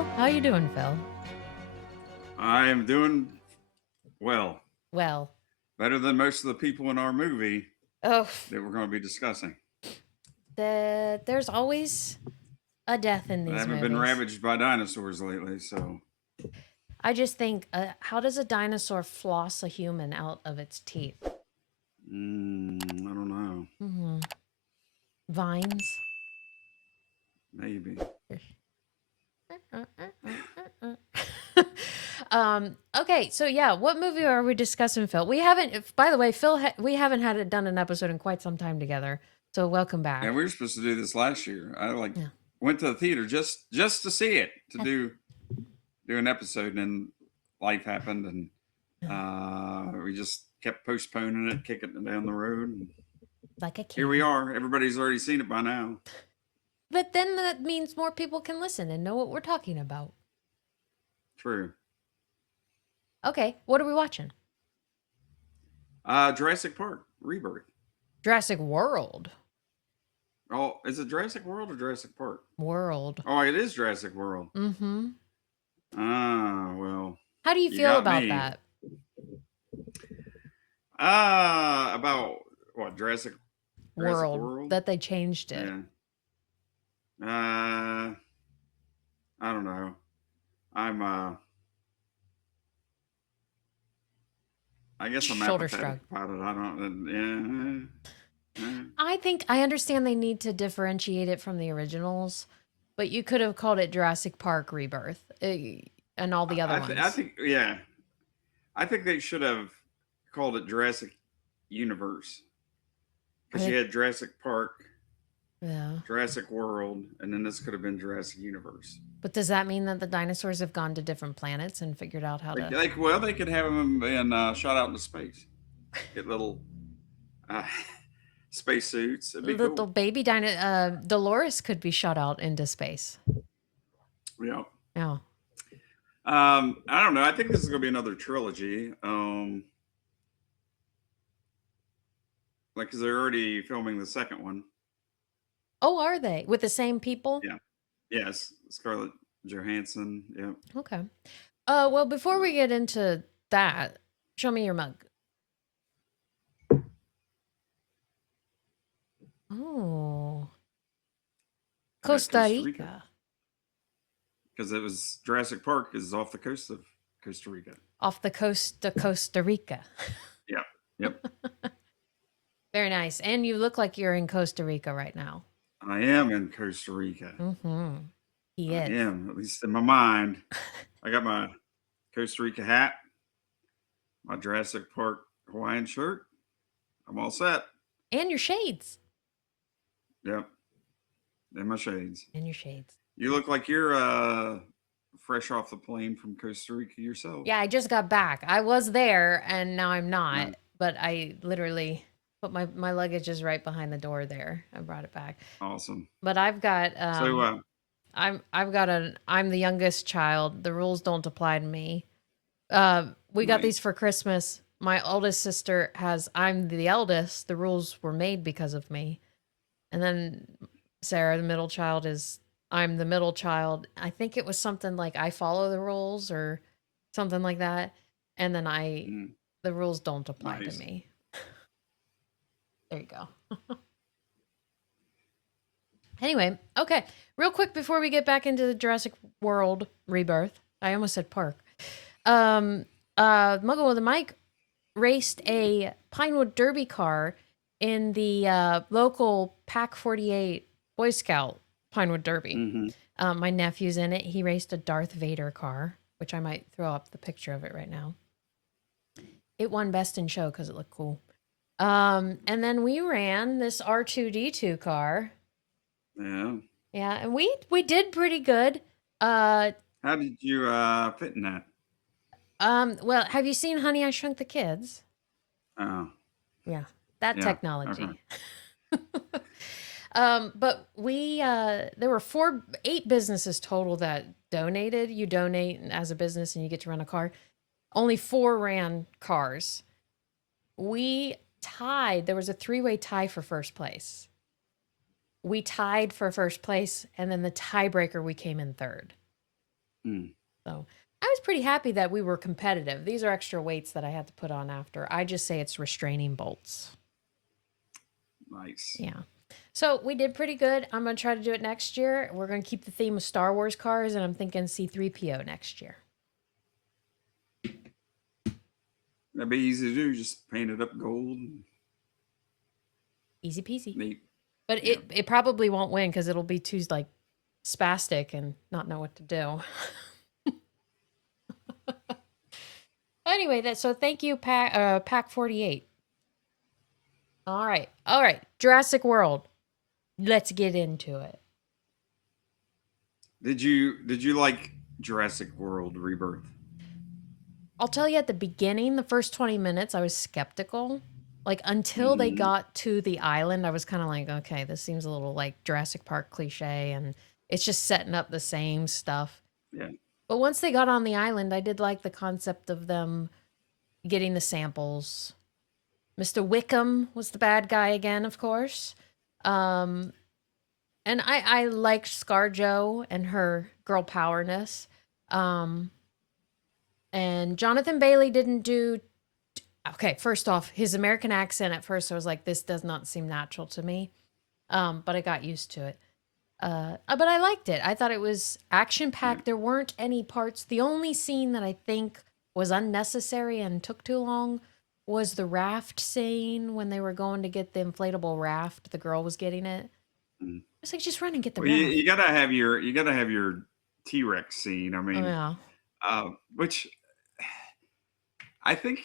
Phil. How you doing, Phil? I am doing well, Well, better than most of the people in our movie oh, that we're going to be discussing. there's always a death in I these haven't been movies. ravaged by dinosaurs lately, so I just think, how does a dinosaur floss a human out of its teeth? I don't know. Hmm. Vines. Maybe. Okay, so yeah, what movie are we discussing, Phil? We haven't, by the way, we haven't had it done an episode in quite some time together. So welcome Yeah, back. we were supposed to do this last year. I Yeah. went to the theater just to see it, to do an episode, and then life happened, and we just kept postponing it, kicking it down the road. And Like a here we can. are. Everybody's already seen it by now. But then that means more people can listen and know what we're talking about. True. Okay, what are we watching? Jurassic Park Rebirth. Jurassic World. Oh, is it Jurassic World or Jurassic Park? World. Oh, it is Jurassic World. Mm-hmm. Ah, well, How do you you feel got about me. that? About what Jurassic World. World? That they changed it. Yeah. I don't know. I'm I guess I'm Shoulder apathetic shrug. about it. I don't. Yeah. I think I understand they need to differentiate it from the originals, but you could have called it Jurassic Park Rebirth and all the other I ones. think yeah. I think they should have called it Jurassic Universe I because you think, had Jurassic Park, yeah. Jurassic World, and then this could have been Jurassic Universe. But does that mean that the dinosaurs have gone to different planets and figured out how to They could have them in shot out into space, get little uh, spacesuits. It'd be little cool. baby Dolores could be shot out into space. Yeah. Yeah. I don't know. I think this is going to be another trilogy. Like, because they're already filming the second one. Oh, are they? With the same people? Yeah. Yes. Scarlett Johansson. Yeah. Okay. Well, before we get into that, show me your mug. Oh, I got Costa Costa Rica Rica. because it was Jurassic Park is off the coast of Costa Rica. Off the coast of Costa Rica. Yeah. Yep. Very nice. And you look like you're in Costa Rica right now. I am in Costa Rica. Mm-hmm. He I is. am, at least in my mind. I got my Costa Rica hat, my Jurassic Park Hawaiian shirt. I'm all set. And your shades. Yep. And my shades. And your shades. You look like you're fresh off the plane from Costa Rica yourself. Yeah, I just got back. I was there and now I'm Uh, not. But I literally put my luggage is right behind the door there. I brought it back. awesome. But I've got So I'm the youngest child. The rules don't apply to me. We got these nice. for Christmas. My oldest sister has I'm the eldest. The rules were made because of me. And then Sarah, the middle child, is I'm the middle child. I think it was something like I follow the rules or something like that. And then Mm, the rules don't apply to nice. me. There you go. Anyway, okay. Real quick before we get back into the Jurassic World Rebirth, I almost said park. Muggle with a Mic raced a Pinewood Derby car in the local Pack 48 Boy Scout Pinewood Derby. Mm-hmm. My nephew's in it. He raced a Darth Vader car, which I might throw up the picture of it right now. It won Best in Show because it looked cool. And then we ran this R2D2 car. Yeah. Yeah, and we did pretty good. Uh, How did you fit in that? well, have you seen Honey, I Shrunk the Kids? Oh, Yeah, that yeah. Okay. technology. But there were 8 businesses total that donated. You donate as a business and you get to rent a car. Only 4 ran cars. We tied. There was a 3-way tie for first place. We tied for first place, and then the tiebreaker, we came in third. Mm, So I was pretty happy that we were competitive. These are extra weights that I had to put on after. I just say it's restraining bolts. nice. Yeah. So we did pretty good. I'm going to try to do it next year. We're going to keep the theme of Star Wars cars, and I'm thinking C3PO next year. That'd be easy to do. Just paint it up gold. Easy peasy. Neat. But Yeah. it probably won't win because it'll be too like spastic and not know what to do. Anyway, so thank you, Pack 48. All right. All right. Jurassic World. Let's get into it. Did you like Jurassic World Rebirth? I'll tell you at the beginning, the first 20 minutes, I was skeptical. Like until they Mm-hmm. got to the island, I was kind of like, okay, this seems a little like Jurassic Park cliche and it's just setting up the same stuff. Yeah. But once they got on the island, I did like the concept of them getting the samples. Mr. Wickham was the bad guy again, of course. Um, and I liked ScarJo and her girl powerness. Um, and Jonathan Bailey didn't do okay. First off, his American accent at first I was like, this does not seem natural to me. But I got used to it. But I liked it. I thought it was action Yeah. packed. There weren't any parts. The only scene that I think was unnecessary and took too long was the raft scene when they were going to get the inflatable raft. The girl was getting it. Mm. It's like just run and get the Well, you raft. gotta have your T-Rex scene. I Oh mean, yeah. which I think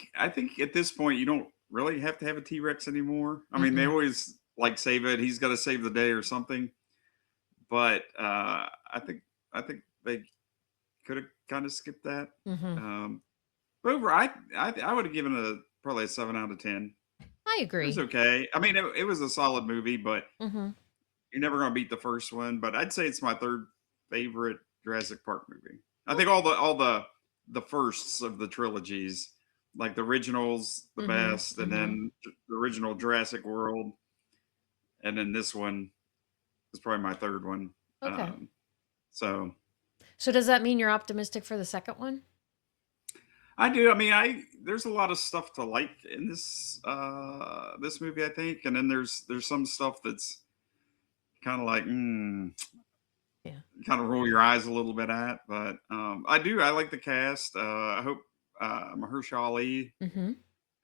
at this point you don't really have to have a T-Rex anymore. I mean, they Mm-mm. always like save it. He's got to save the day or something. But I think they could have kind of skipped that. Mm-hmm. Um, but over, I would have given it probably a 7 out of 10. I It was agree. okay. I mean, it was a solid movie, but Mm-hmm. you're never gonna beat the first one. But I'd say it's my third favorite Jurassic Park movie. I think all the firsts of the trilogies, like the originals, the Mm-hmm. best, and Mm-hmm. then the original Jurassic World, and then this one is probably my third one. Okay. Um, so So does that mean you're optimistic for the second one? I do. I mean, I there's a lot of stuff to like in this movie, I think, and then there's some stuff that's kind of like Yeah. kind of roll your eyes a little bit at. But I do. I like the cast. I hope Mahershala Ali Mm-hmm.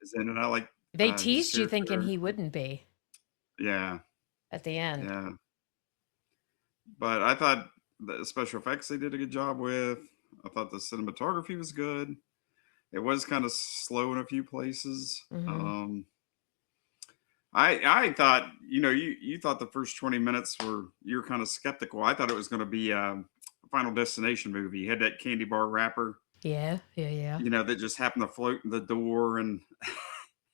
is in it. I like They his teased you thinking character. he wouldn't be Yeah, at the end. yeah. But I thought the special effects they did a good job with. I thought the cinematography was good. It was kind of slow in a few places. Mm-hmm. I thought you thought the first 20 minutes you're kind of skeptical. I thought it was going to be a Final Destination movie. You had that candy bar wrapper, Yeah. Yeah. Yeah. that just happened to float in the door and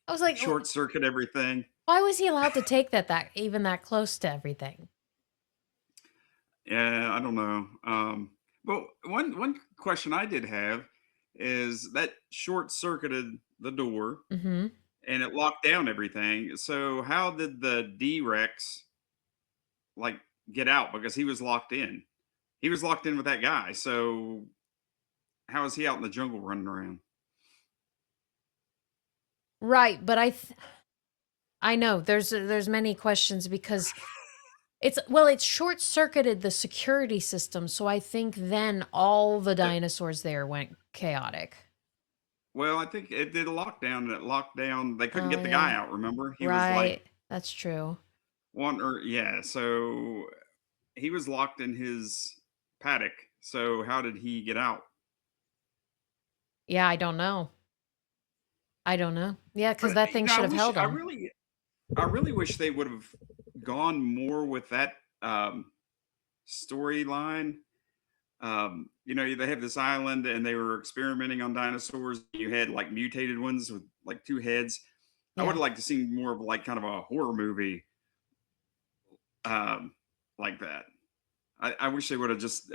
I was like, short circuit everything. why was he allowed to take that even that close to everything? Yeah, I don't know. But one question I did have is that short circuited the door Mm-hmm. and it locked down everything. So how did the D Rex like get out? Because he was locked in. He was locked in with that guy. So how is he out in the jungle running around? Right, but I know there's many questions because it's short circuited the security system, so I think then all the Uh, dinosaurs there went chaotic. Well, I think it did a lockdown and it locked down. They couldn't Oh get the guy yeah, out. Remember, he was like right. That's true. one or yeah. So he was locked in his paddock. So how did he get out? Yeah, I don't know. I don't know. Yeah, But because that thing I should have wish held him. I really wish they would have gone more with that storyline. They have this island and they were experimenting on dinosaurs. You had like mutated ones with like two heads. I would Yeah. have liked to see more of like kind of a horror movie um, like that. I wish they would have just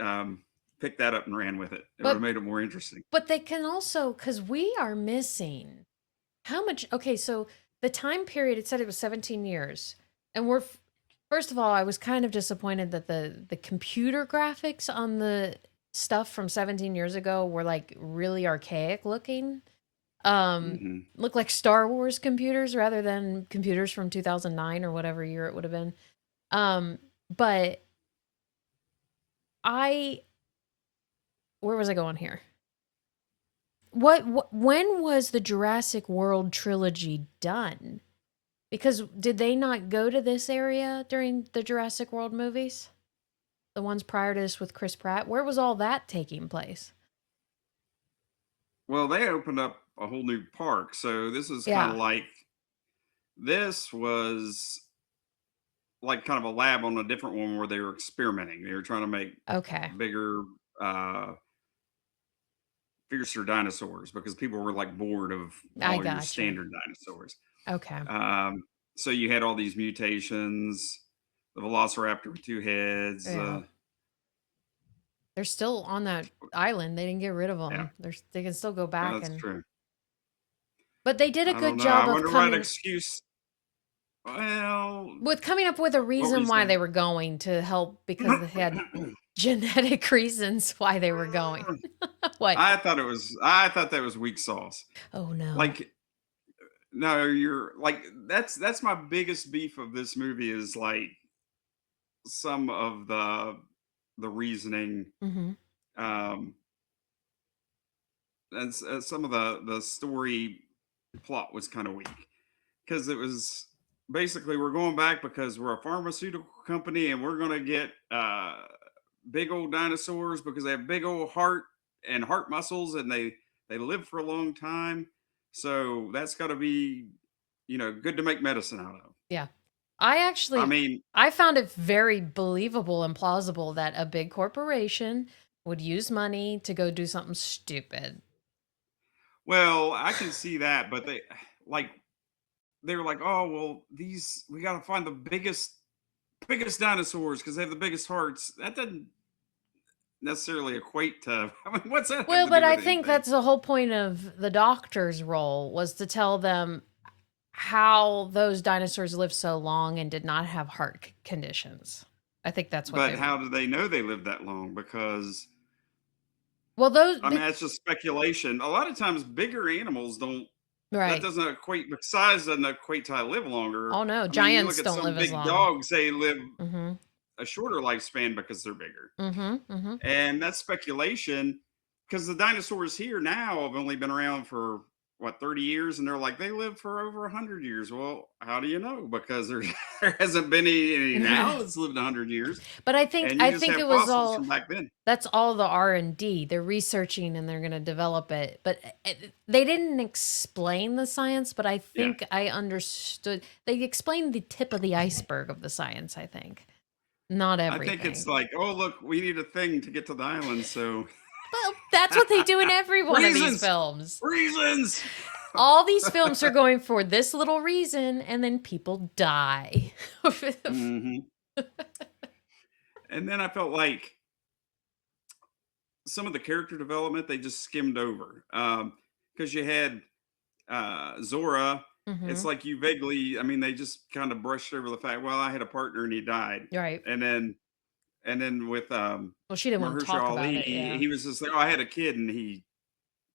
picked that up and ran with it. It would have But made it more interesting. but they can also because we are missing how much okay, so the time period it said it was 17 years. And first of all, I was kind of disappointed that the computer graphics on the stuff from 17 years ago were like really archaic looking. Hmm. Look like Star Wars computers rather than computers from 2009 or whatever year it would have been. Um, but I, where was I going here? When was the Jurassic World trilogy done? Because did they not go to this area during the Jurassic World movies? The ones prior to this with Chris Pratt? Where was all that taking place? Well, they opened up a whole new park, so this is kind Yeah. of like this was like kind of a lab on a different one where they were experimenting. They were trying to make Okay. bigger, fiercer dinosaurs because people were like bored of I all your gotcha. standard dinosaurs. Okay. Um, so you had all these mutations, the Velociraptor with two heads. Yeah. They're still on that island. They didn't get rid of Yeah, them. They can still go back that's and. true. But they did a I don't good know. I job of wonder what coming excuse. Well, coming up with a what were you reason why saying? they were going to help because they had genetic reasons why they were going. What? I thought that was weak sauce. Oh no. Like no, you're like that's my biggest beef of this movie is like some of the reasoning, Mhm. um and some of the story plot was kind of weak because it was basically we're going back because we're a pharmaceutical company and we're going to get big old dinosaurs because they have big old heart and heart muscles and they live for a long time, so that's got to be good to make medicine out of. Yeah. I I actually mean, I found it very believable and plausible that a big corporation would use money to go do something stupid. well, I can see that, but like they were like, oh well, these we got to find the biggest dinosaurs because they have the biggest hearts. That doesn't necessarily equate to. I mean, what's that have Well, to but do I with think anything? that's the whole point of the doctor's role was to tell them how those dinosaurs lived so long and did not have conditions. I think that's what But they how do they know they lived that long? Because well those I mean, that's just speculation. A lot of times, bigger animals don't. That right. doesn't equate. Size doesn't equate to I live longer. Oh no, I mean, you look giants at don't some live as big long. dogs; they live Mhm. a shorter lifespan because they're bigger. Mhm. Mhm. And that's speculation because the dinosaurs here now have only been around for what 30 years and they're like they live for over 100 years. Well, how do you know? Because there, there hasn't been any Yeah. now that's lived 100 years But and you I just think have it was fossils all from back then. that's all the R&D. They're researching and they're going to develop it. But they didn't explain the science, but I Yeah, think I understood. They explained the tip of the iceberg of the science, I think. Not I think it's everything. like, oh look, we need a thing to get to the island, so Well, that's what they do in every one of these reasons films. reasons. All these films are going for this little reason and then people die. Hmm. And then I felt like some of the character development they just skimmed over because you had Zora. It's Mhm. like you vaguely, I mean, they just kind of brushed over the fact. Well, I had a partner and he died, Right. and then with Well, she didn't want to Mahershala talk about Ali, it, yeah. he was just like, oh, I had a kid, and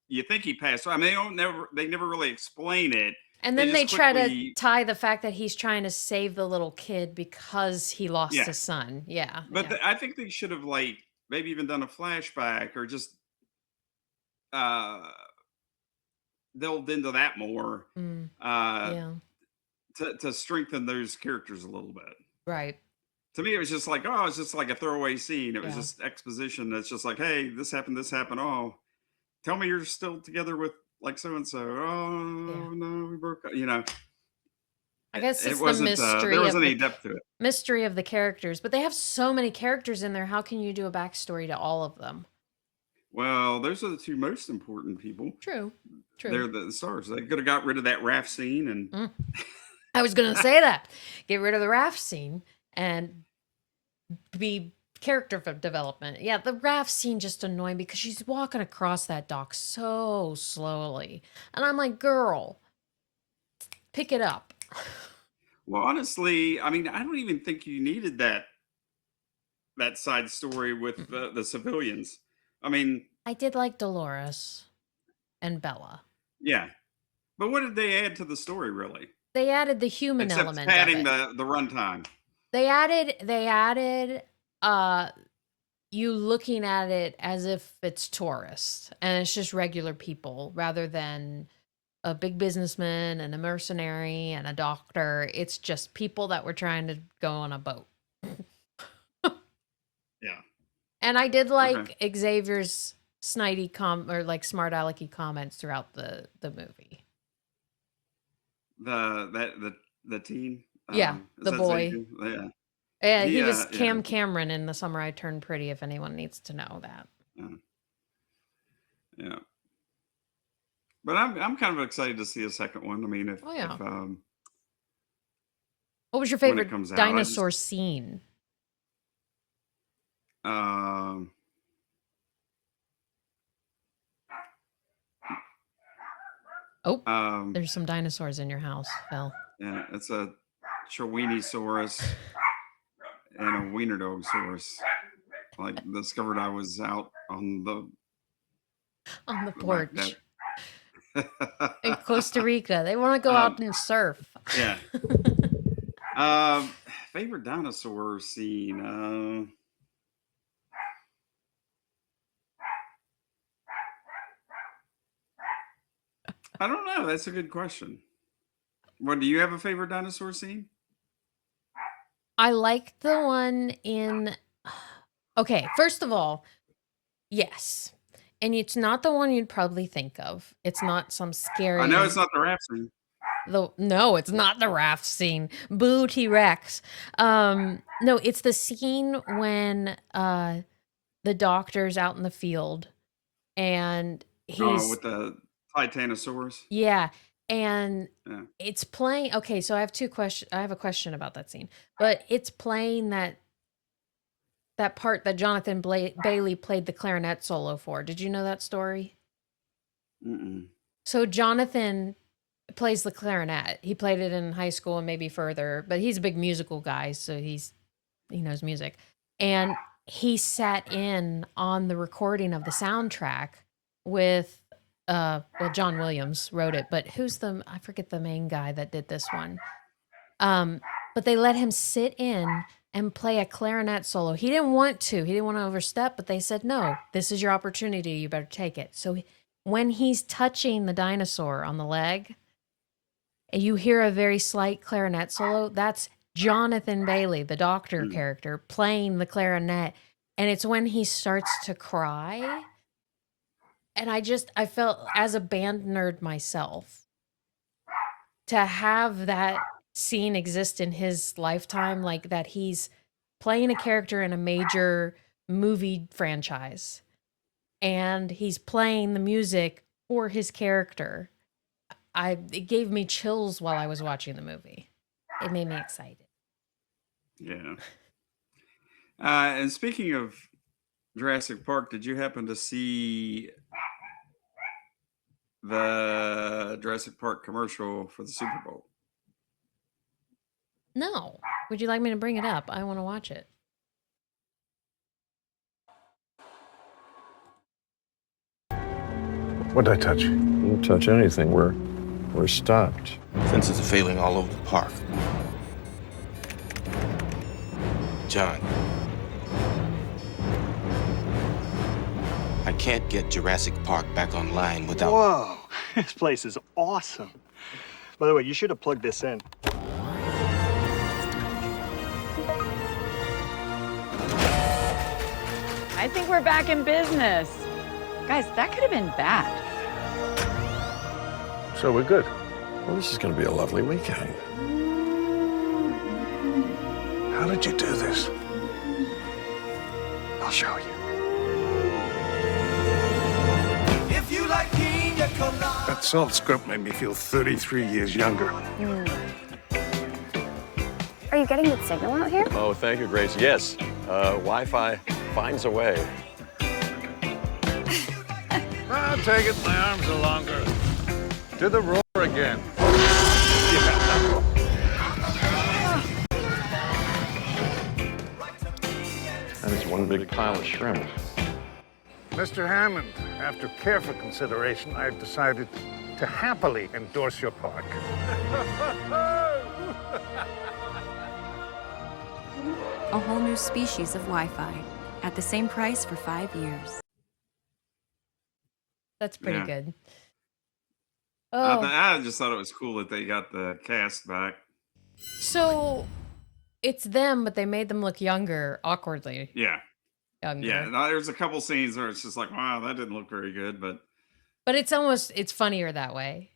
you think he passed. So I mean, they never really explain it. And They then they just try to quickly, tie the fact that he's trying to save the little kid because he lost yeah. his son. Yeah, But yeah. I think they should have like maybe even done a flashback or just uh delved into that more Mm, uh yeah, to strengthen those characters a little bit. right. To me, it was just like, oh, it's just like a throwaway scene. It was Yeah, just exposition. That's just like, hey, this happened, this happened. Oh, tell me you're still together with like so and so. yeah. Oh no, we broke up. I guess It it's the wasn't. There wasn't any depth to it. mystery of the characters, but they have so many characters in there. How can you do a backstory to all of them? Well, those are the two most important people. True, true. They're the stars. They could have got rid of that raft scene and Mm. I was gonna say that. Get rid of the raft scene and be character development. Yeah, the raft scene just annoying because she's walking across that dock so slowly, and I'm like, girl, pick it up. well, honestly, I mean, I don't even think you needed that side story with Mm-mm. the civilians. I mean, I did like Dolores and Bella. yeah. But what did they add to the story, really? They added the human Except element of padding it. the runtime. They added uh you looking at it as if it's tourists and it's just regular people rather than a big businessman and a mercenary and a doctor. It's just people that were trying to go on a boat. Yeah. And I did Okay. like Xavier's snidey or like smart alecky comments throughout the movie. The teen. Yeah, Is the that Xavier? boy. Yeah. Yeah, He he was yeah. Cam Cameron in The Summer I Turned Pretty, if anyone needs to know that. Yeah. Yeah. But I'm kind of excited to see a second one. I mean, Oh yeah. if What was your when it favorite comes out, I just dinosaur scene? um Oh, um there's some dinosaurs in your house, Phil. yeah, it's a Chowinisaurus and a Wienerdosaurus. Like discovered I was out on On the the back deck. porch in Costa Rica. They want to go out um and surf. yeah. Favorite dinosaur scene. I don't know. That's a good question. What do you have a favorite dinosaur scene? I like the one in. Okay, first of all, yes. And it's not the one you'd probably think of. It's not some I know it's scary. not the rap scene. No, it's not the raft scene. Boo T-Rex. No, it's the scene when the doctor's out in the field and Oh, he's with the Titanosaurus. yeah, and Yeah. it's playing. Okay, so I have two questions. I have a question about that scene, but it's playing that part that Jonathan Bailey played the clarinet solo for. Did you know that story? Mm-mm. So Jonathan plays the clarinet. He played it in high school and maybe further, but he's a big musical guy, so he knows music. And he sat in on the recording of the soundtrack with well, John Williams wrote it, but I forget the main guy that did this one. But they let him sit in and play a clarinet solo. He didn't want to. He didn't want to overstep, but they said, "No, this is your opportunity. You better take it." So when he's touching the dinosaur on the leg, and you hear a very slight clarinet solo, that's Jonathan Bailey, the doctor Mm. character, playing the clarinet. And it's when he starts to cry. And I felt, as a band nerd myself, to have that scene exist in his lifetime, like that he's playing a character in a major movie franchise and he's playing the music for his character. It gave me chills while I was watching the movie. It made me excited. Yeah. And speaking of Jurassic Park, did you happen to see the Jurassic Park commercial for the Super Bowl? No. Would you like me to bring it up? I want to watch it. What'd I touch? Don't touch anything. We're stopped. Fences are failing all over the park. John. I can't get Jurassic Park back online without... Whoa, this place is awesome. By the way, you should have plugged this in. I think we're back in business. Guys, that could have been bad. So we're good. Well, this is going to be a lovely weekend. How did you do this? I'll show you. That salt scope made me feel 33 years younger. Are you getting good signal out here? Oh, thank you, Grace. Yes, Wi-Fi finds a way. I'll take it. My arms are longer. Do the roar again. And it's one big pile of shrimp. Mr. Hammond, after careful consideration, I've decided to happily endorse your park. A whole new species of Wi-Fi at the same price for 5 years. That's pretty Yeah. good. I, Oh, I just thought it was cool that they got the cast back. so it's them, but they made them look younger, awkwardly Yeah. younger. Yeah. There's a couple scenes where it's just like, wow, that didn't look very good. But But it's funnier that way.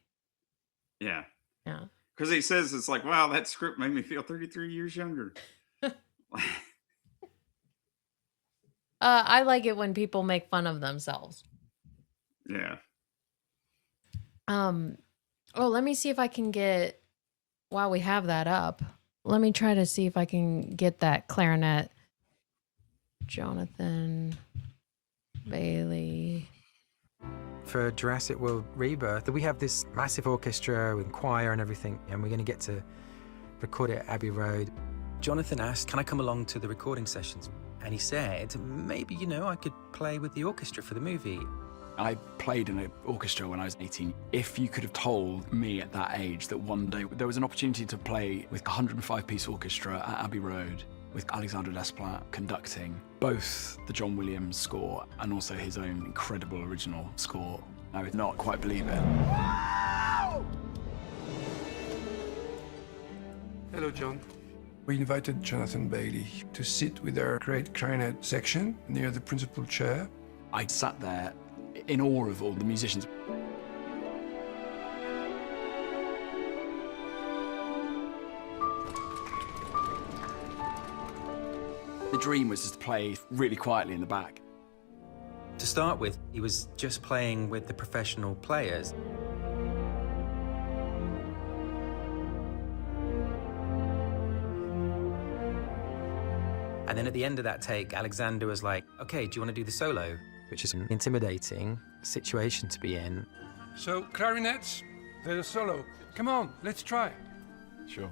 yeah. Yeah. Because he says, it's like, wow, that script made me feel 33 years younger. I like it when people make fun of themselves. Yeah. Oh, let me see if I can get, while we have that up, let me try to see if I can get that clarinet. Jonathan Bailey. For Jurassic World Rebirth, we have this massive orchestra with choir and everything, and we're going to get to record it at Abbey Road. Jonathan asked, can I come along to the recording sessions? And he said, maybe, I could play with the orchestra for the movie. I played in an orchestra when I was 18. If you could have told me at that age that one day there was an opportunity to play with a 105-piece orchestra at Abbey Road, with Alexandre Desplat conducting both the John Williams score and also his own incredible original score, I would not quite believe it. Hello, John. We invited Jonathan Bailey to sit with our great clarinet section near the principal chair. I sat there in awe of all the musicians. The dream was just to play really quietly in the back. To start with, he was just playing with the professional players. And then at the end of that take, Alexander was like, okay, do you want to do the solo? Which is an intimidating situation to be in. So, clarinets, there's a solo. Come on, let's try. Sure.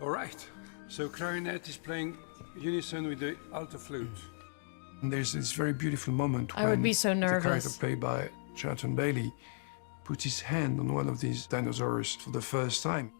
All right. So, clarinet is playing unison with the alto flute. And there's this very beautiful moment I would be so the character nervous. played by Jonathan Bailey puts his hand on one of these dinosaurs for the first time.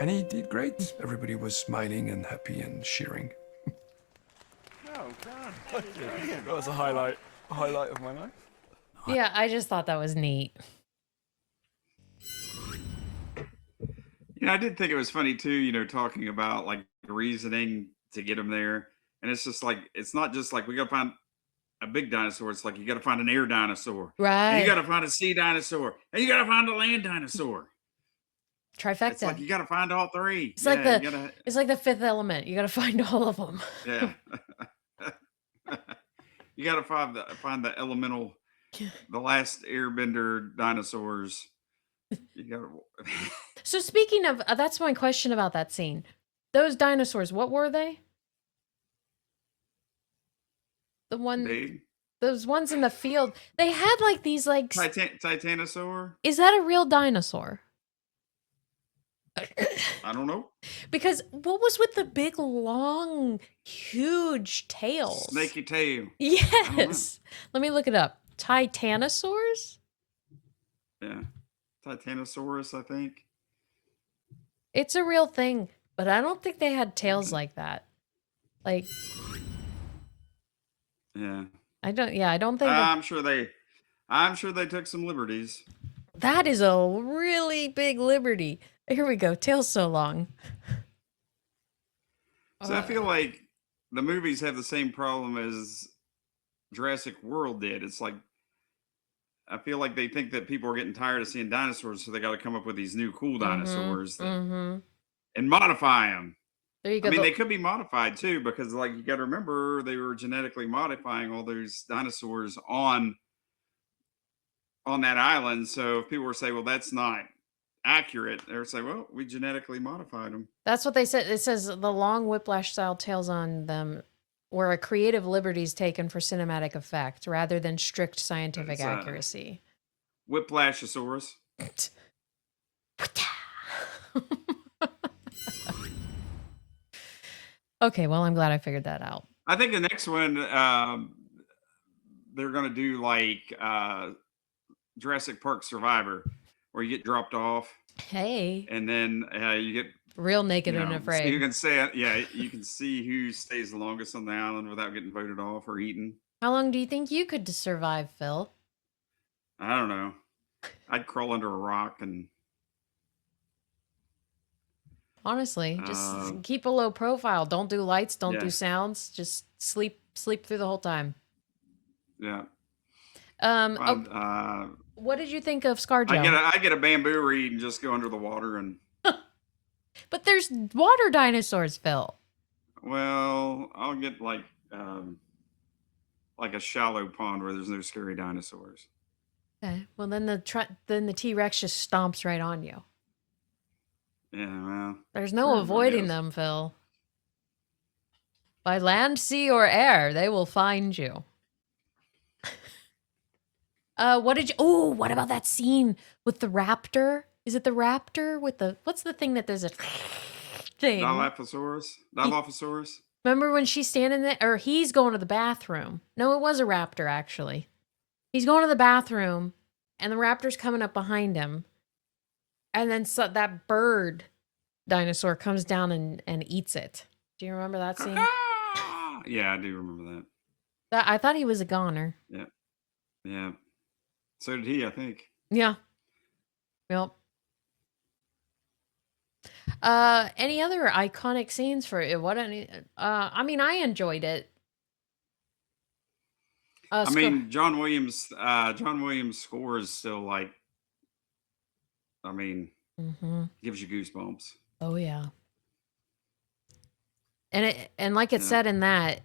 And he did great. Everybody was smiling and happy and cheering. That was a highlight of my life. Yeah, I just thought that was neat. I did think it was funny too, talking about like the reasoning to get him there. And it's just like, it's not just like we got to find a big dinosaur. It's like you got to find an air dinosaur. Right. And you got to find a sea dinosaur. And you got to find a land dinosaur. Trifecta. It's like you got to find all three. It's like the you gotta, it's like the fifth element. You got to find all of them. yeah. You got to find the elemental, the last airbender dinosaurs. You got to. So speaking of, that's my question about that scene. Those dinosaurs, what were they? Those ones in the field. They had like these like. Titanosaur. Is that a real dinosaur? I don't know. Because what was with the big, long, huge tails? Snaky tail. Yes. Let me look it up. Titanosaurs? Yeah. Titanosaurus, I think. It's a real thing, but I don't think they had tails like that. Like, yeah. I don't think I'm sure they took some liberties. that is a really big liberty. Here we go. Tail's so long. So I feel like the movies have the same problem as Jurassic World did. It's like, I feel like they think that people are getting tired of seeing dinosaurs, so they got to come up with these new cool dinosaurs and modify them. There you go. I mean, they could be modified too, because like you got to remember they were genetically modifying all those dinosaurs on that island. So if people were saying, well, that's not accurate, they would say, well, we genetically modified them. That's what they said. It says the long whiplash style tails on them where a creative liberty is taken for cinematic effect rather than strict scientific It's, accuracy. Whiplashosaurus. Okay, well, I'm glad I figured that out. I think the next one, they're going to do like Jurassic Park Survivor, where you get dropped off. Hey. And then you get real naked and so afraid. you can say, you can see who stays the longest on the island without getting voted off or eaten. How long do you think you could survive, Phil? I don't know. I'd crawl under a rock and. Honestly, just keep a low profile. Don't do lights. Don't do sounds. Just sleep through the whole time. Yeah. What did you think of ScarJo? I get a bamboo reed and just go under the water and. But there's water dinosaurs, Phil. Well, I'll get like a shallow pond where there's no scary dinosaurs. Okay. Well, then the T-Rex just stomps right on you. Yeah, well. There's no avoiding them, Phil. By land, sea, or air, they will find you. What about that scene with the raptor? Is it the raptor with what's the thing that does a thing? Dilophosaurus? Remember when she's standing there, or he's going to the bathroom? No, it was a raptor, actually. He's going to the bathroom, and the raptor's coming up behind him. And then that bird dinosaur comes down and eats it. Do you remember that scene? Yeah, I do remember that. I thought he was a goner. Yeah. Yeah. So did he, I think. Yeah. Yep. Any other iconic scenes for it? I mean, I enjoyed it. I mean, John Williams' score is still like, I mean, gives you goosebumps. Oh yeah. And like it said in that,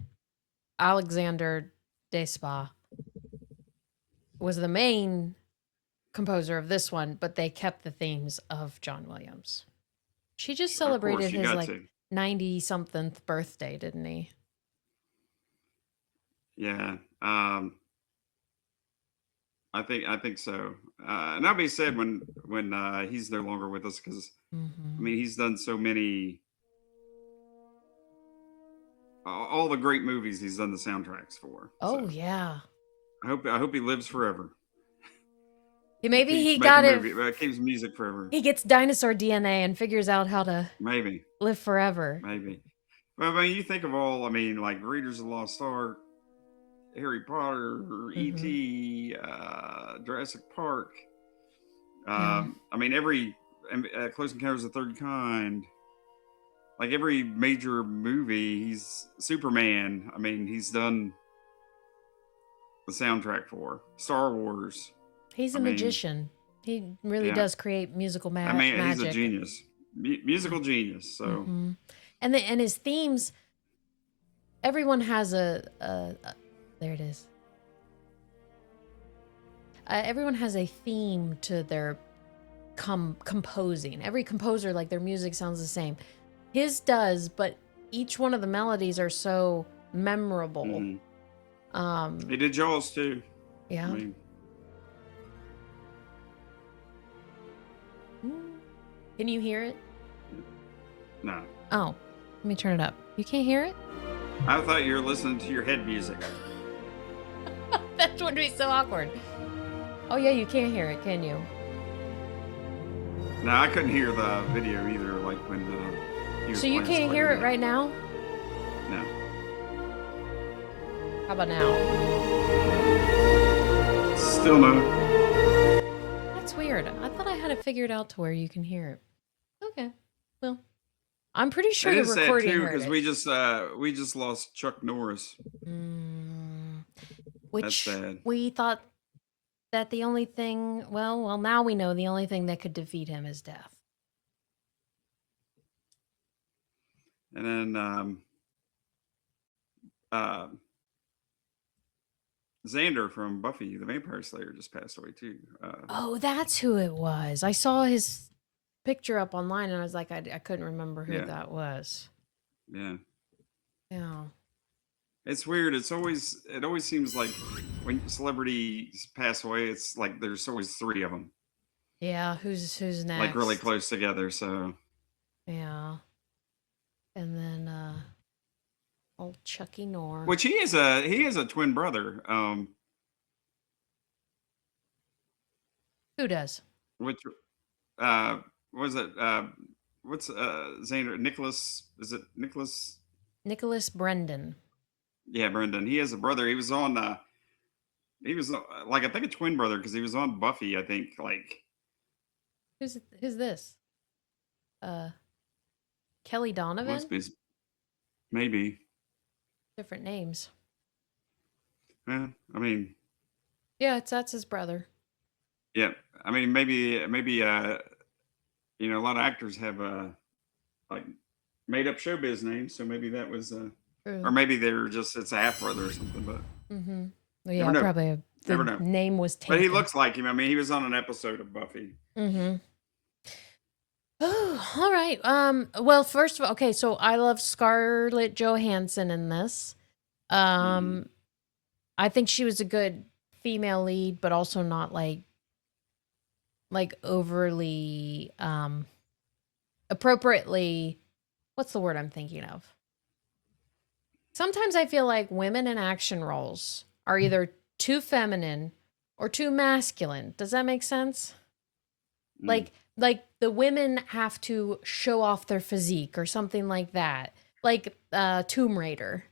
Alexander Desplat was the main composer of this one, but they kept the themes of John Williams. She just celebrated his 90-something birthday, didn't he? Yeah. I think so. And that'll be said when he's no longer with us, because I mean, he's done so many, all the great movies he's done the soundtracks for. Oh yeah. I hope he lives forever. Maybe he got it. Keeps music forever. He gets dinosaur DNA and figures out how to live forever. Maybe. Well, I mean, you think of all. I mean, like Raiders of the Lost Ark, Harry Potter, E.T., Jurassic Park. I mean, every Close Encounters of the Third Kind. Like every major movie, he's Superman. I mean, he's done the soundtrack for Star Wars. He's a magician. He really does create musical magic. He's a genius, musical genius. So, and his themes. Everyone has a there it is. Everyone has a theme to their composing. Every composer, like their music sounds the same. His does, but each one of the melodies are so memorable. He did Jaws too. Yeah. I mean, can you hear it? No. Oh, let me turn it up. You can't hear it? I thought you were listening to your head music. That would be so awkward. Oh yeah, you can't hear it, can you? No, I couldn't hear the video either. Like when he was. So you can't hear it right now? No. How about now? Still no. That's weird. I thought I had it figured out to where you can hear it. Okay. Well, I'm pretty sure the recording heard because it. we just lost Chuck Norris. Which that's sad. We thought that the only thing, well, now we know the only thing that could defeat him is death. And then Xander from Buffy the Vampire Slayer just passed away too. Oh, that's who it was. I saw his picture up online and I was like, I couldn't remember who that was. Yeah. Yeah. It's weird. It always seems like when celebrities pass away, it's like there's always three of them, Yeah, who's next? like really close together. So Yeah. And then old Chucky Norr. which he is a twin brother. Who does? Which was it? What's Xander Nicholas? Is it Nicholas? Nicholas Brendan. Yeah, Brendan. He has a brother. He was on. He was like, I think, a twin brother because he was on Buffy. I think like. Who's this? Kelly Donovan? Must be, maybe. Different names. Yeah, I mean. Yeah, that's his brother. Yeah, I mean, maybe you know, a lot of actors have like made up showbiz names, so maybe that was or maybe they're just it's a half brother or something. But Well, yeah, never know. probably Never the know. name was taken. But he looks like him. I mean, he was on an episode of Buffy. Oh, all right. Well, first of all, okay, so I love Scarlett Johansson in this. I think she was a good female lead, but also not like overly appropriately, what's the word I'm thinking of? Sometimes I feel like women in action roles are either too feminine or too masculine. Does that make sense? Like the women have to show off their physique or something like that. Like Tomb Raider.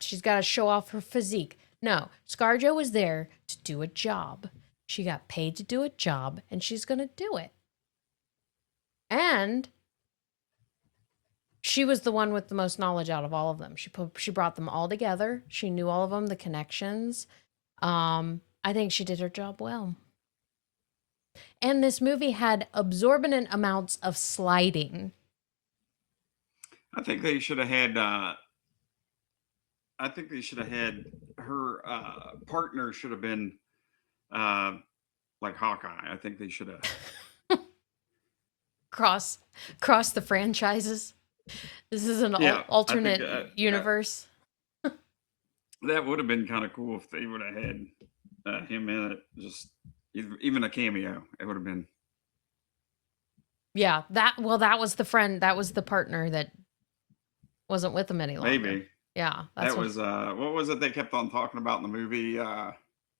She's got to show off her physique. No, ScarJo was there to do a job. She got paid to do a job, and she's going to do it. And she was the one with the most knowledge out of all of them. She brought them all together. She knew all of them, the connections. I think she did her job well. And this movie had absorbent amounts of sliding. I think they should have had. Her partner should have been like Hawkeye. I think they should have Cross the franchises. This is an alternate universe. That would have been kind of cool if they would have had him in it. Just even a cameo. It would have been. Yeah, that was the friend. That was the partner that wasn't with him any longer. Maybe. Yeah, that was what was it they kept on talking about in the movie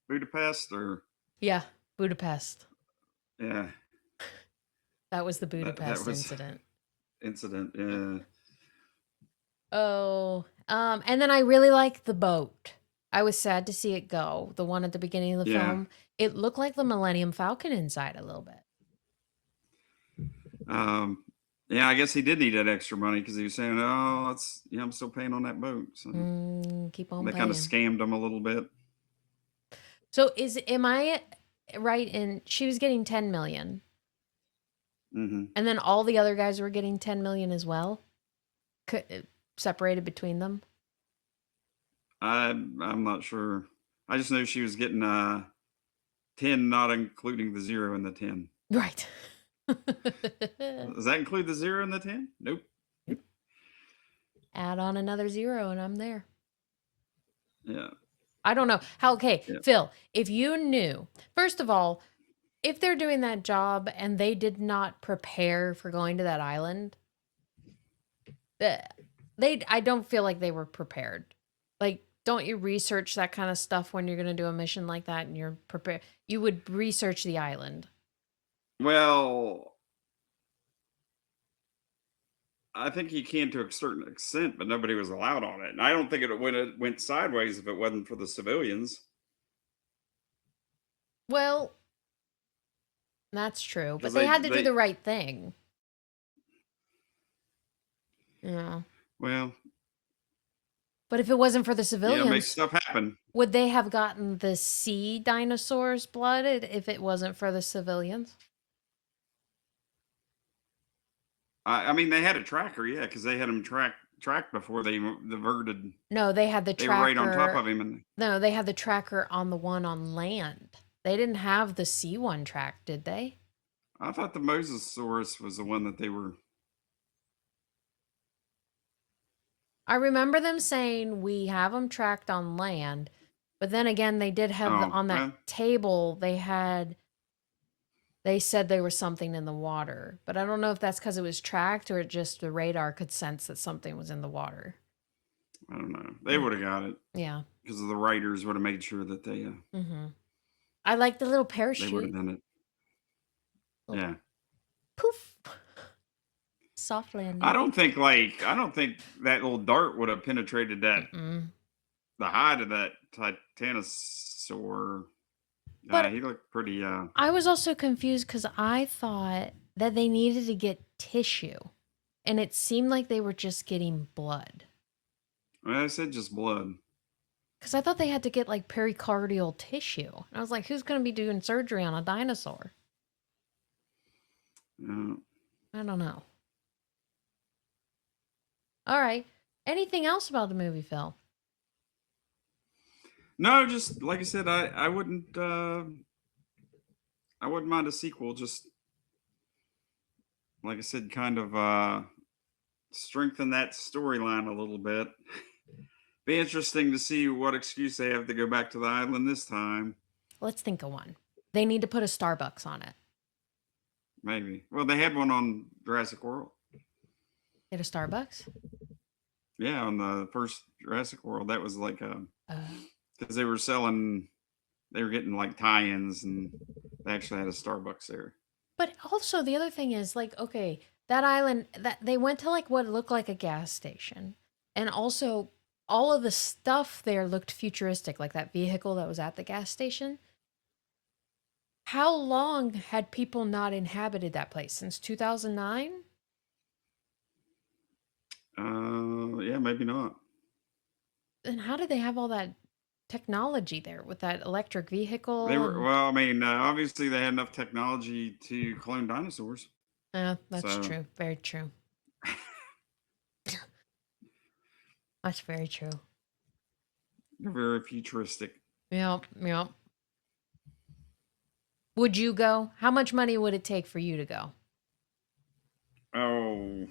Budapest or yeah, Budapest. Yeah. That was the Budapest incident. Yeah. Oh, and then I really liked the boat. I was sad to see it go. The one at the beginning of the film. It looked like the Millennium Falcon inside a little bit. Yeah, I guess he did need that extra money because he was saying, "Oh, I'm still paying on that boat." So keep on. They paying. kind of scammed him a little bit. So am I right in? She was getting 10 million, and then all the other guys were getting 10 million as well, separated between them. I'm not sure. I just know she was getting 10, not including the 0 in the 10. Right. Does that include the 0 in the 10? Nope. Add on another 0 and I'm there. Yeah. I don't know. Phil, if you knew, first of all, if they're doing that job and they did not prepare for going to that island, I don't feel like they were prepared. Like, don't you research that kind of stuff when you're going to do a mission like that and you're prepared? You would research the island. Well, I think you can to a certain extent, but nobody was allowed on it. And I don't think it would have went sideways if it wasn't for the civilians. Well, that's true, but they had to do the right thing. Yeah. Well, but if it wasn't for the civilians, make stuff happen. Would they have gotten the sea dinosaurs blooded if it wasn't for the civilians? I mean, they had a tracker, yeah, because they had him tracked before they diverted. No, they had the tracker. They were right on top of him. No, they had the tracker on the one on land. They didn't have the sea one tracked, did they? I thought the Mosasaurus was the one that they were. I remember them saying we have them tracked on land, but then again, they did have on that table, they said there was something in the water. But I don't know if that's because it was tracked or just the radar could sense that something was in the water. I don't know. They would have got it. Yeah. Because the writers would have made sure that they I like the little they would parachute. have done it. Yeah. Poof. Soft landing. I don't think that little dart would have penetrated that the hide of that titanosaur. But he looked pretty I was also confused because I thought that they needed to get tissue. And it seemed like they were just getting blood. well, I said just blood. Because I thought they had to get like pericardial tissue. And I was like, who's going to be doing surgery on a dinosaur? I don't know. All right. Anything else about the movie, Phil? No, just like I said, I wouldn't mind a sequel. Just like I said, kind of strengthen that storyline a little bit. Be interesting to see what excuse they have to go back to the island this time. Let's think of one. They need to put a Starbucks on it. Maybe. Well, they had one on Jurassic World. Get a Starbucks? Yeah, on the first Jurassic World, that was like because they were getting like tie-ins, and they actually had a Starbucks there. But also the other thing is like, okay, that island that they went to like what looked like a gas station, and also all of the stuff there looked futuristic, like that vehicle that was at the gas station. How long had people not inhabited that place? Since 2009? Yeah, maybe not. And how did they have all that technology there with that electric vehicle? They were well. I mean, obviously they had enough technology to clone dinosaurs. That's true. Very true. That's very true. They're very futuristic. Yep. Would you go? How much money would it take for you to go? Oh,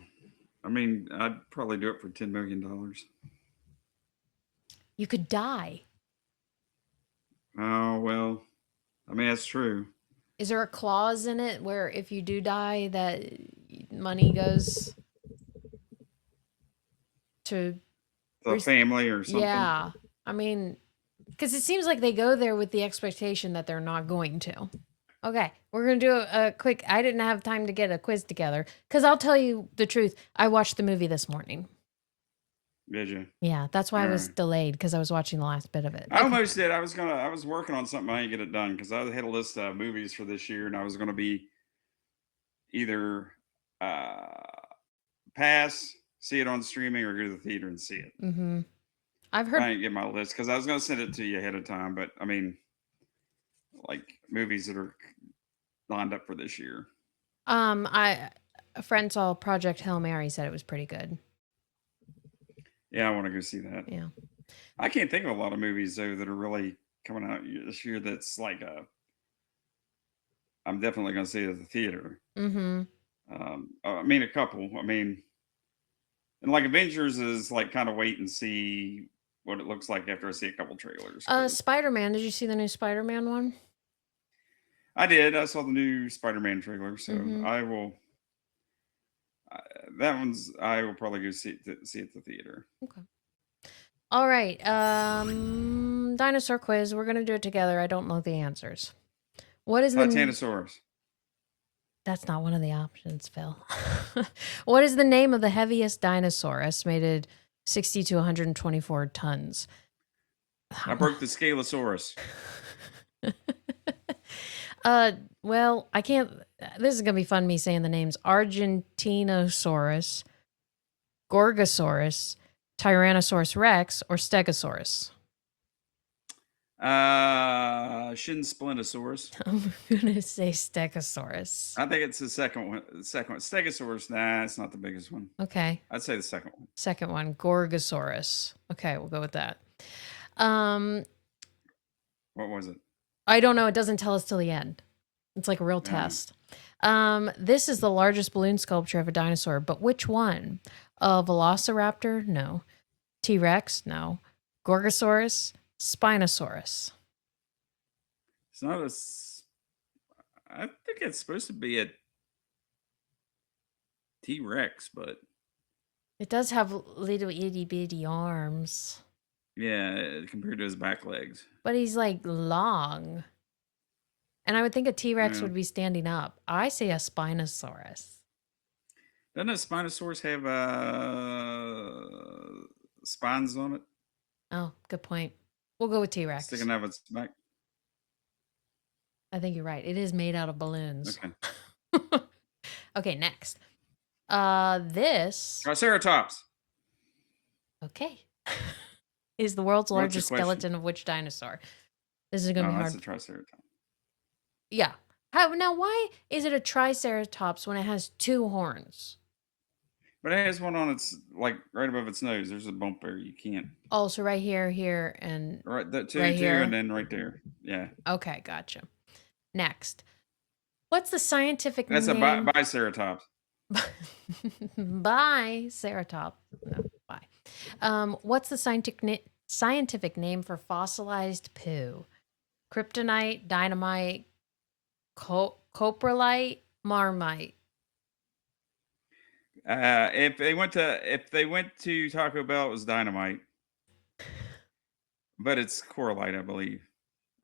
I mean, I'd probably do it for $10 million. You could die. Oh, well, I mean, that's true. Is there a clause in it where if you do die, that money goes to The family or something? Yeah. I mean, because it seems like they go there with the expectation that they're not going to. Okay, we're going to do a quick... I didn't have time to get a quiz together, because I'll tell you the truth. I watched the movie this morning. Did you? Yeah, that's why I was delayed, because I was watching the last bit of it. I almost did. I was working on something. I didn't get it done because I had a list of movies for this year, and I was going to be either pass, see it on streaming, or go to the theater and see it. Mm-hmm. I've heard... I didn't get my list because I was going to send it to you ahead of time, but I mean, like movies that are lined up for this year. A friend saw Project Hail Mary, said it was pretty good. Yeah, I want to go see that. Yeah. I can't think of a lot of movies though that are really coming out this year that's like I'm definitely going to see it at the theater. Mm-hmm. I mean, a couple. I mean, and like Avengers is like kind of wait and see what it looks like after I see a couple trailers. Spider-Man. Did you see the new Spider-Man one? I did. I saw the new Spider-Man trailer, so I will. I will probably go see it at the theater. Okay. All right. Dinosaur quiz. We're gonna do it together. I don't know the answers. What is the Titanosaurus? That's not one of the options, Phil. What is the name of the heaviest dinosaur, estimated 60 to 124 tons? I broke the Scalosaurus. Well, I can't. This is gonna be fun. Me saying the names: Argentinosaurus, Gorgosaurus, Tyrannosaurus Rex, or Stegosaurus. Shinsplintosaurus. I'm gonna say Stegosaurus. I think it's the second one. Stegosaurus. Nah, it's not the biggest one. Okay. I'd say the second one. Second one, Gorgosaurus. Okay, we'll go with that. What was it? I don't know. It doesn't tell us till the end. It's like a real test. This is the largest balloon sculpture of a dinosaur, but which one? A velociraptor? No. T-Rex? No. Gorgosaurus? Spinosaurus? It's not a. I think it's supposed to be a T-Rex, but It does have little itty bitty arms. yeah, compared to his back legs. But he's like long. And I would think a T-Rex Yeah. would be standing up. I say a Spinosaurus. Doesn't a Spinosaurus have spines on it Oh, good point. We'll go with T-Rex. sticking out of its back? I think you're right. It is made out of balloons. Okay. Okay, next. This Triceratops. okay is the world's What's the largest question? skeleton of which dinosaur? This is gonna Oh, be that's hard. a Triceratops. Yeah. How now? Why is it a Triceratops when it has two horns? But it has one on its like right above its nose. There's a bump there. You can't. Oh, so right here, here, and Right, that two, right two, here. and then right there. Yeah, Okay, gotcha. Next, what's the scientific that's name? a Biceratops. Bye, Ceratops. No, bye. What's the scientific name for fossilized poo? Kryptonite, dynamite, coprolite, marmite. If they went to Taco Bell, it was dynamite, but it's coralite, I believe,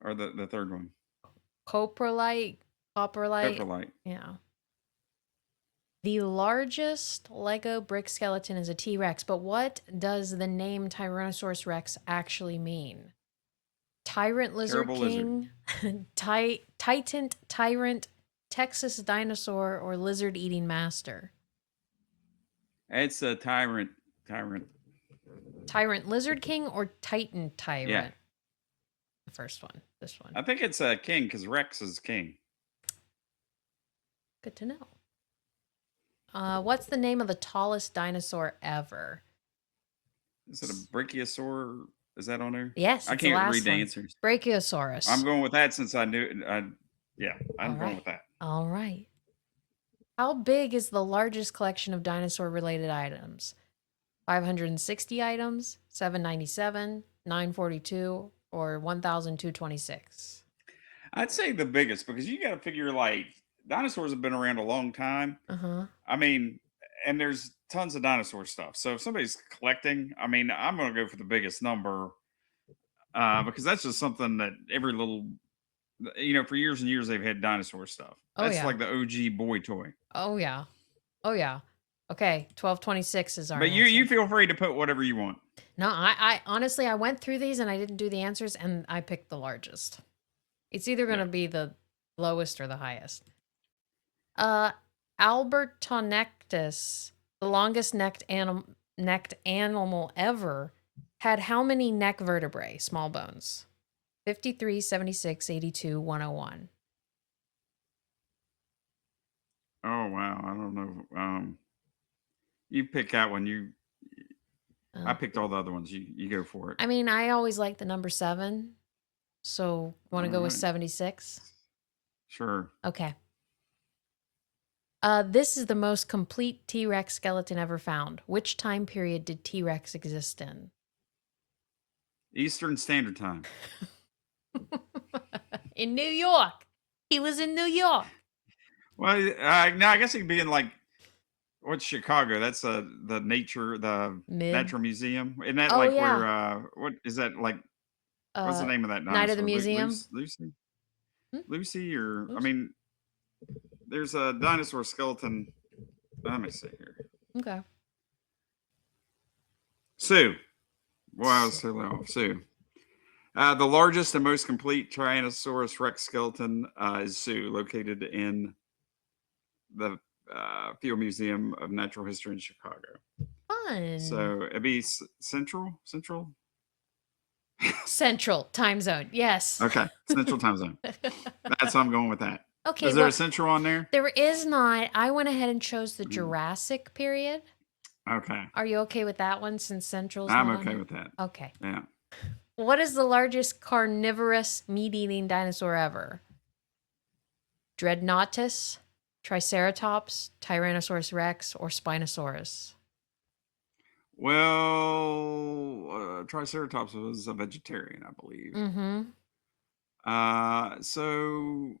or the third one, Coprolite, coprolite. coprolite. Yeah. The largest Lego brick skeleton is a T-Rex, but what does the name Tyrannosaurus Rex actually mean? Tyrant Lizard Terrible lizard. King, Titan Tyrant, Texas Dinosaur, or Lizard Eating Master? It's a tyrant. Tyrant Lizard King or Titan Tyrant? Yeah. The first one. This one. I think it's a king because Rex is king. Good to know. What's the name of the tallest dinosaur ever? Is it a brachiosaur? Is that on there? Yes, I it's the can't last read the one. answers. Brachiosaurus. I'm going with that since I knew. I'm All going right. with that. All right. How big is the largest collection of dinosaur-related items? 560 items, 797, 942, or 1,226? I'd say the biggest because you got to figure like dinosaurs have been around a long time. Uh-huh. I mean, and there's tons of dinosaur stuff. So if somebody's collecting, I mean, I'm going to go for the biggest number because that's just something that every little, for years and years they've had dinosaur stuff. Oh, That's yeah. like the OG boy toy. Oh, yeah. Oh, yeah. Okay, 1226 is our But answer. you feel free to put whatever you want. No, I honestly, I went through these and I didn't do the answers, and I picked the largest. It's either going to be the lowest or the highest. Albertonectus, the longest necked animal ever, had how many neck vertebrae, small bones? 53, 76, 82, 101. Oh wow, I don't know. You pick that one. I picked all the other ones. You go for it. I mean, I always like the number 7. So, want to go with Alright. 76? Sure. Okay. This is the most complete T-Rex skeleton ever found. Which time period did T-Rex exist in? Eastern Standard Time. In New York. He was in New York. Well, no, I guess it could be in like what's Chicago? That's the Natural Museum. Isn't that Oh, like yeah. where what is that like? What's the name of that dinosaur? Night of the Museum? Lucy? Hmm? Lucy or I Lucy? mean, there's a dinosaur skeleton. Let me see here. Okay. Sue. Well, I was so low. Sue. The largest and most complete Tyrannosaurus Rex skeleton is Sue, located in the Field Museum of Natural History in Chicago. Fun. So it'd be Central. Central time zone. Yes. Okay, Central Time Zone. That's how I'm going with that. Okay. Is there well, a Central on there? there is not. I went ahead and chose the Jurassic period. Okay, Are you okay with that one since Central's I'm not on okay there? with that. Okay. Yeah. What is the largest carnivorous meat-eating dinosaur ever? Dreadnoughtus, Triceratops, Tyrannosaurus Rex, or Spinosaurus? Well, Triceratops was a vegetarian, I believe. Mm-hmm. So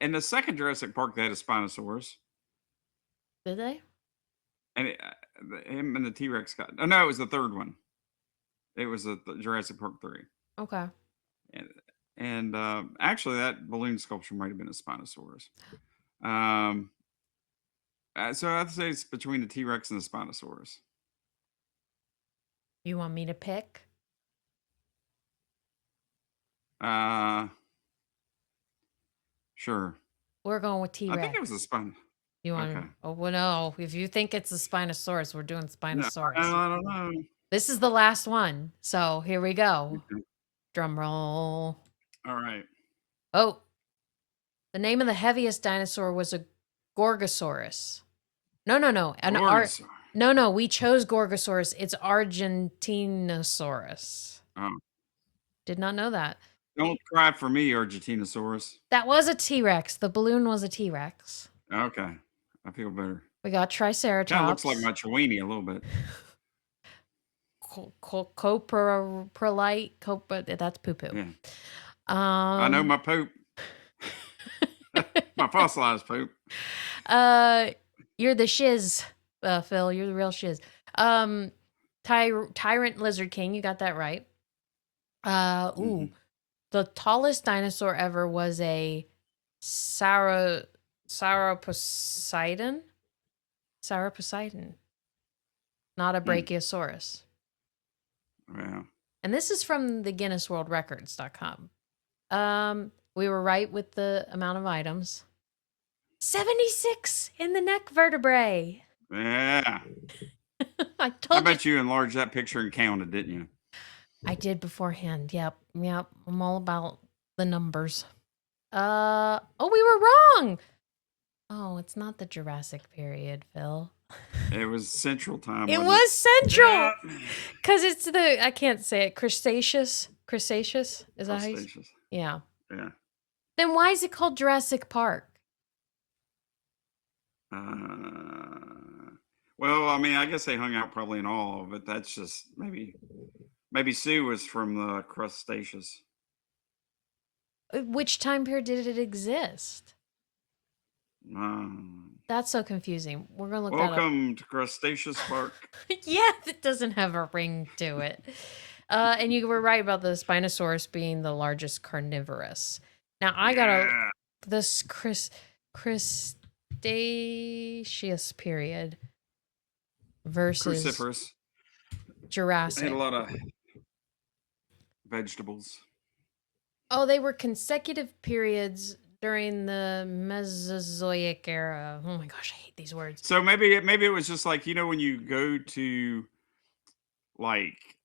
in the second Jurassic Park, they had a Spinosaurus, Did they? and him and the T Rex got. Oh no, it was the third one. It was the Jurassic Park 3, Okay. and actually, that balloon sculpture might have been a Spinosaurus. Um, so I'd say it's between the T Rex and the Spinosaurus. You want me to pick? Sure. We're going with I T-Rex. think it was a Spine. You want? Okay. Oh well, no. If you think it's a Spinosaurus, we're doing No, Spinosaurus. I don't know. This is the last one, so here we go. Okay. Drum roll. All right. Oh, the name of the heaviest dinosaur was a Gorgosaurus. No. Gorgosaur. No. We chose Gorgosaurus. It's Argentinosaurus. Oh. Did not know that. Don't cry for me, Argentinosaurus. That was a T-Rex. The balloon was a T-Rex. Okay. I feel better. We got Triceratops. Kind of looks like my Chiweenie a little bit. Coprolite. That's poo-poo. Yeah. I know my poop. My fossilized poop. You're the shiz, Phil. You're the real shiz. Tyrant Lizard King. You got that right. The tallest dinosaur ever was a Sauroposeidon. Sauroposeidon. Not a Brachiosaurus. Yeah. And this is from the GuinnessWorldRecords.com. We were right with the amount of items. 76 in the neck vertebrae. Yeah. I told you. bet you enlarged that picture and counted, didn't you? I did beforehand. Yep. I'm all about the numbers. We were wrong. Oh, it's not the Jurassic period, Phil. It was Central Time. It wasn't was Central. Yeah. Because it's I can't say it. Cretaceous? Is that how you? Cretaceous. Yeah. Yeah. Then why is it called Jurassic Park? Well, I mean, I guess they hung out probably in all, but that's just maybe Sue was from the Crustaceous. Which time period did it exist? That's so confusing. We're gonna look that up. Welcome to Crustaceous Park. Yeah, it doesn't have a ring to it. And you were right about the Spinosaurus being the largest carnivorous. Now I got this Cretaceous period versus Cruciferous. Jurassic. They ate a lot of vegetables. Oh, they were consecutive periods during the Mesozoic era. Oh my gosh, I hate these words. So maybe it was just like, when you go to like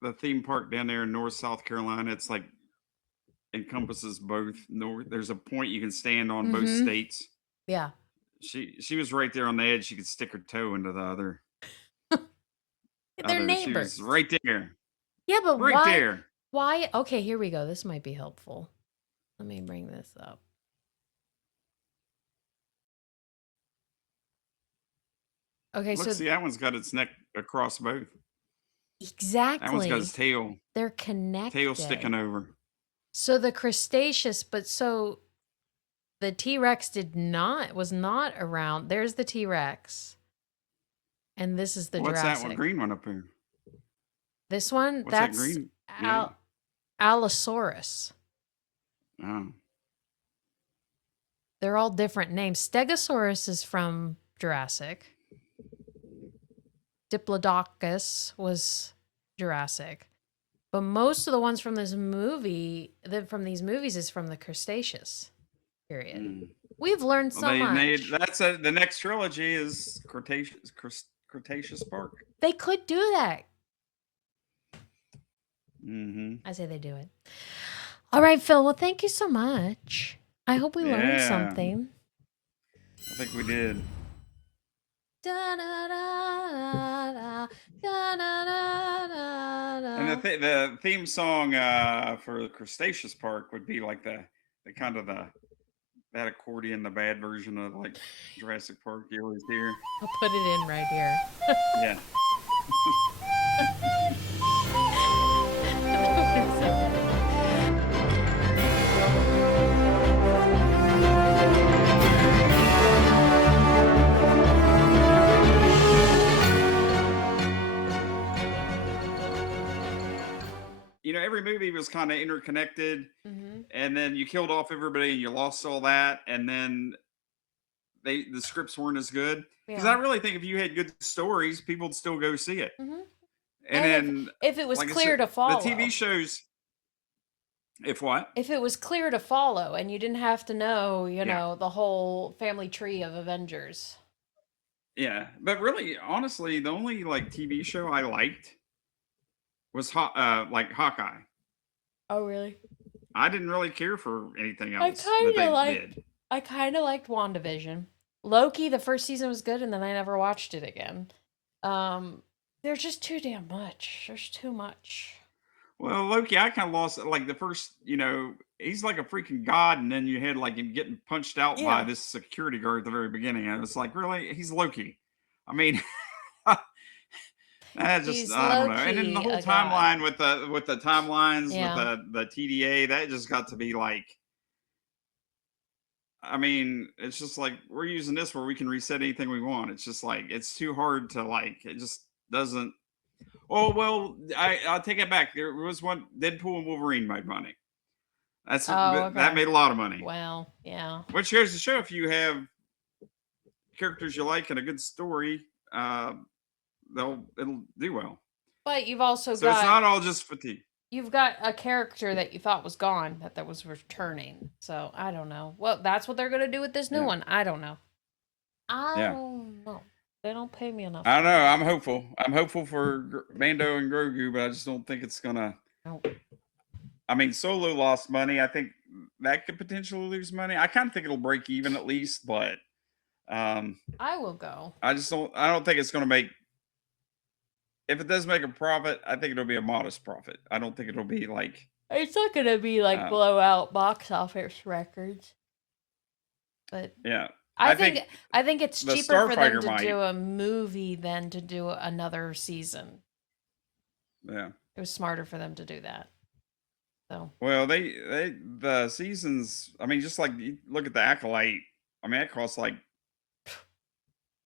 the theme park down there in North South Carolina, it's like encompasses both north. There's a point you can stand on both states. Yeah. She was right there on the edge. She could stick her toe into the other. They're neighbors. She was right there. Yeah, but right there. Why? Okay, here we go. This might be helpful. Let me bring this up. Okay, Look, see, that one's got its neck across both. Exactly. That one's got its tail. They're connected. Tail sticking over. So the Cretaceous, the T-Rex was not around. There's the T-Rex. And this is the What's Jurassic. that one green one up here? This one? What's That's that green? Allosaurus. Oh. They're all different names. Stegosaurus is from Jurassic. Diplodocus was Jurassic. But most of the ones from these movies is from the Cretaceous period. We've learned so much. The next trilogy is Cretaceous Park. They could do that. Mm-hmm. I say they do it. All right, Phil. Well, thank you so much. I hope we learned something. I think we did. And the theme song for the Cretaceous Park would be like the kind of the that accordion, the bad version of like Jurassic Park you always hear. I'll put it in right here. Yeah. You know, every movie was kind of interconnected, and then you killed off everybody and you lost all that, and then the scripts weren't as good. Because I Yeah. really think if you had good stories, people would still go see it. And And then, if it was like I clear said, to the follow, TV shows, if what? if it was clear to follow, and you didn't have to know, you Yeah. know, the whole family tree of Avengers. Yeah, but really, honestly, the only like TV show I liked was like Hawkeye. Oh, really? I didn't really care for anything I else that kind they of liked. did. I kind of liked WandaVision. Loki, the first season was good, and then I never watched it again. There's just too damn much. There's too much. Well, Loki, I kind of lost like the first, you know, he's like a freaking god, and then you had like him getting punched out by Yeah. this security guard at the very beginning, and it's like, really, he's Loki. I mean, I just He's I don't know. And then the low-key whole a god. timeline with the timelines Yeah. with the TDA, that just got to be like, I mean, it's just like we're using this where we can reset anything we want. It's just like it's too hard to like. It just doesn't. Oh well, I'll take it back. There was one Deadpool and Wolverine made money. That's Oh, that okay. made a lot of money. Well, yeah. Which goes to show if you have characters you like and a good story, it'll do well. But you've also So it's got not all just fatigue. you've got a character that you thought was gone that was returning. So I don't know. Well, that's what they're gonna do with this new Yeah. one. I don't know. I Yeah. don't know. They don't pay me enough. I don't know. I'm hopeful. I'm hopeful for Mando and Grogu, but I just don't think it's gonna. Nope. I mean, Solo lost money. I think that could potentially lose money. I kind of think it'll break even at least, but I will go. I just don't. I don't think it's gonna make. If it does make a profit, I think it'll be a modest profit. I don't think it'll be like. It's not gonna be like blowout box office records. But Yeah, I think it's the cheaper for them Starfighter to might. do a movie than to do another season. Yeah. It was smarter for them to do that. So Well, the seasons. I mean, just like you look at the Acolyte. I mean, that costs like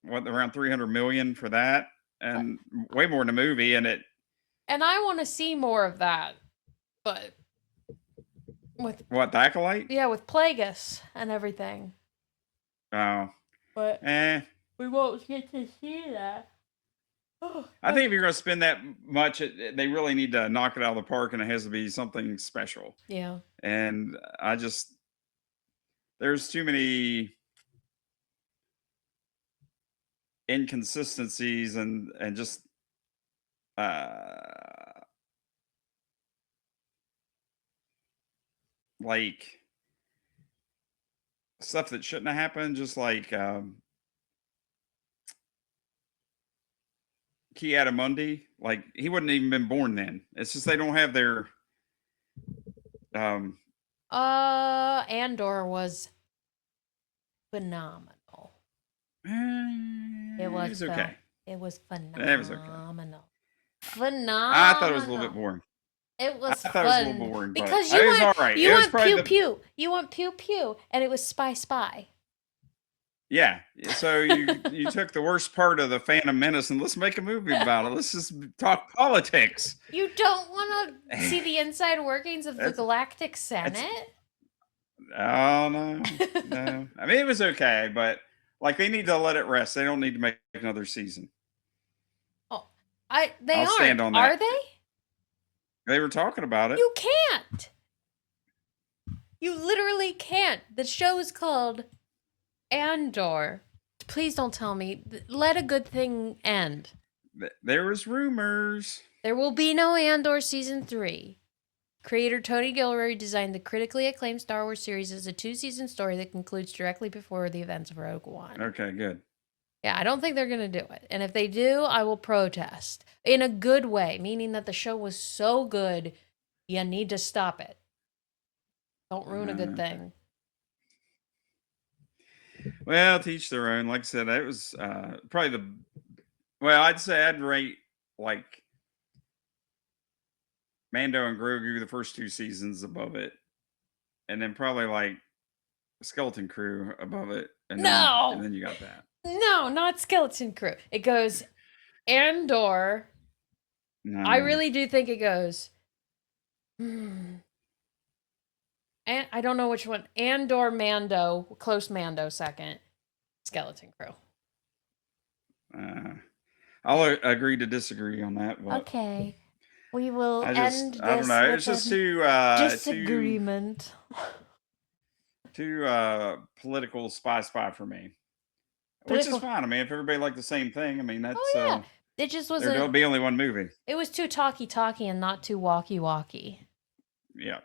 what around 300 million for that, and way more than a movie. And it and I want to see more of that, but with what the Acolyte? yeah, with Plagueis and everything. Oh, But we won't get to see that. I think if you're going to spend that much, they really need to knock it out of the park, and it has to be something special. Yeah. And there's too many inconsistencies and just like stuff that shouldn't have happened, just like Ki-Adi-Mundi, like he wouldn't even been born then. It's just they don't have their Andor was phenomenal. It was okay. It was phenomenal. It was okay. Phenomenal. I thought it was a little bit boring. It was I thought fun. it was a little boring, but Because it you was want all right. you It was want probably pew pew. You want pew pew, and it was spy spy. Yeah. So you took the worst part of the Phantom Menace and let's make a movie about it. Let's just talk politics. You don't want to see the inside workings of the That's- Galactic Senate? Oh no, no. I mean, it was okay, but like they need to let it rest. They don't need to make another season. They I'll aren't. stand on that. Are they? They were talking about it. You can't. You literally can't. The show is called Andor. Please don't tell me. Let a good thing end. There was rumors. There will be no Andor season 3. Creator Tony Gilroy designed the critically acclaimed Star Wars series as a 2-season story that concludes directly before the events of Rogue One. Okay, good. Yeah, I don't think they're going to do it. And if they do, I will protest. In a good way, meaning that the show was so good, you need to stop it. Don't ruin a good thing. Well, teach their own. Like I said, that was probably the. Well, I'd say I'd rate like Mando and Grogu the first 2 seasons above it, and then probably like Skeleton Crew above it, and No! then you got that. No, not Skeleton Crew. It goes Andor. No, I really do think it goes. And I don't know which one. Andor, Mando, close Mando second. Skeleton Crew. I'll agree to disagree on that. But Okay. We will I end this don't know. It's with just a too disagreement. too political spy for me. Which Political- is fine. I mean, if everybody liked the same thing, I mean, that's Oh yeah. It just there'll wasn't. be only one movie. It was too talky and not too walky. Yeah.